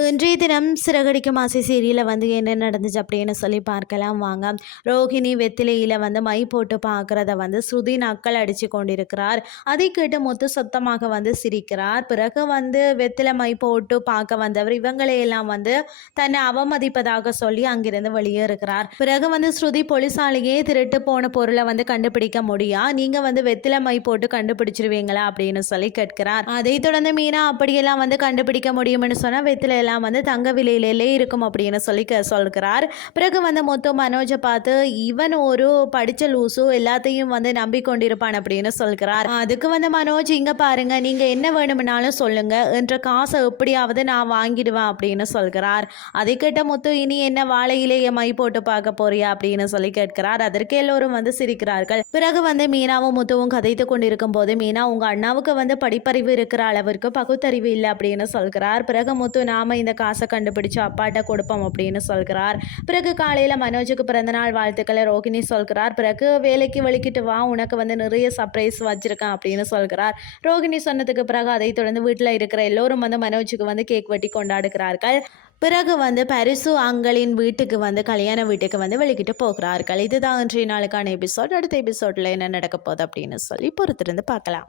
இன்றைய தினம் சிறகடிக்கும் ஆசை சீரியலில் வந்து என்ன நடந்துச்சு அப்படின்னு சொல்லி பார்க்கலாம். வாங்க. ரோஹிணி வெத்திலையில் வந்து மை போட்டு பார்க்குறத வந்து ஸ்ருதி நக்கல் அடித்து கொண்டிருக்கிறார். அதை கேட்டு மொத்த சொத்தமாக வந்து சிரிக்கிறார். பிறகு வந்து வெத்திலை மை போட்டு பார்க்க வந்தவர் இவங்களையெல்லாம் வந்து தன்னை அவமதிப்பதாக சொல்லி அங்கிருந்து வெளியே இருக்கிறார். பிறகு வந்து ஸ்ருதி பொலிசாலையே திருட்டு போன பொருளை வந்து கண்டுபிடிக்க முடியா? நீங்கள் வந்து வெத்திலை மை போட்டு கண்டுபிடிச்சிருவீங்களா அப்படின்னு சொல்லி கேட்கிறார். அதை தொடர்ந்து மீனா அப்படியெல்லாம் வந்து கண்டுபிடிக்க முடியும்னு சொன்னால் வெத்திலை எல்லாம் வந்து தங்க விலையிலே இருக்கும் அப்படின்னு சொல்லி சொல்கிறார். பிறகு வந்து மொத்தம் மனோஜை பார்த்து இவன் ஒரு படிச்ச லூசு எல்லாத்தையும் வந்து நம்பிக்கொண்டிருப்பான் அப்படின்னு சொல்கிறார். அதுக்கு வந்து மனோஜ் இங்க பாருங்க நீங்க என்ன வேணும்னாலும் சொல்லுங்க. என்ற காசை எப்படியாவது நான் வாங்கிடுவேன் அப்படின்னு சொல்கிறார். அதை கேட்ட முத்து இனி என்ன வாழையிலேயே மை போட்டு பார்க்க போறியா? அப்படின்னு சொல்லி கேட்கிறார். அதற்கு எல்லோரும் வந்து சிரிக்கிறார்கள். பிறகு வந்து மீனாவும் முத்துவும் கதைத்து கொண்டிருக்கும் போது மீனா உங்க அண்ணாவுக்கு வந்து படிப்பறிவு இருக்கிற அளவிற்கு பகுத்தறிவு இல்லை அப்படின்னு சொல்கிறார். பிறகு முத்து நாம இந்த காசை கண்டுபிடிச்சு அப்பாட்ட கொடுப்போம் அப்படின்னு சொல்கிறார். பிறகு காலையில் மனோஜுக்கு பிறந்தநாள் வாழ்த்துக்களை ரோகிணி சொல்கிறார். பிறகு வேலைக்கு வலிக்கிட்டு வா உனக்கு வந்து நிறைய சர்ப்ரைஸ் வச்சிருக்கேன் அப்படின்னு சொல்கிறார். ரோகிணி சொன்னதுக்கு பிறகு அதை தொடர்ந்து வீட்டில் இருக்கிற எல்லோரும் வந்து மனோஜுக்கு வந்து கேக் வெட்டி கொண்டாடுகிறார்கள். பிறகு வந்து பரிசு அங்களின் வீட்டுக்கு வந்து கல்யாண வீட்டுக்கு வந்து வெளிக்கிட்டு போகிறார்கள். இதுதான் இன்றைய நாளுக்கான எபிசோட் அடுத்த எபிசோடில் என்ன நடக்க போகுது அப்படின்னு சொல்லி பொறுத்திருந்து பார்க்கலாம்.